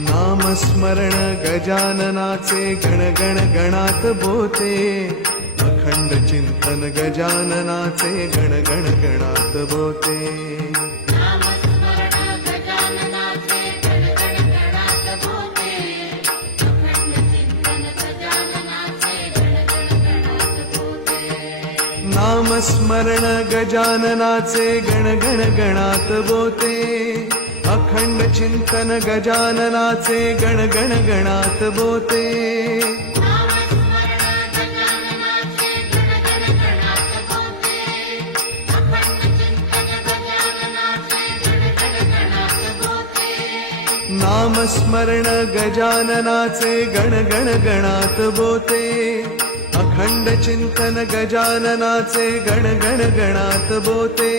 नामस्मरण गजाननाचे गण गण गणात बोते, अखंड चिंतन गजाननाचे गण गण गणात बोते। नामस्मरण गजाननाचे गण गण गणात बोते, अखंड चिंतन गजाननाचे गण गण गणात बोते। नामस्मरण गजाननाचे गण गण गणात बोते, अखंड चिंतन गजाननाचे गण गण गणात बोते।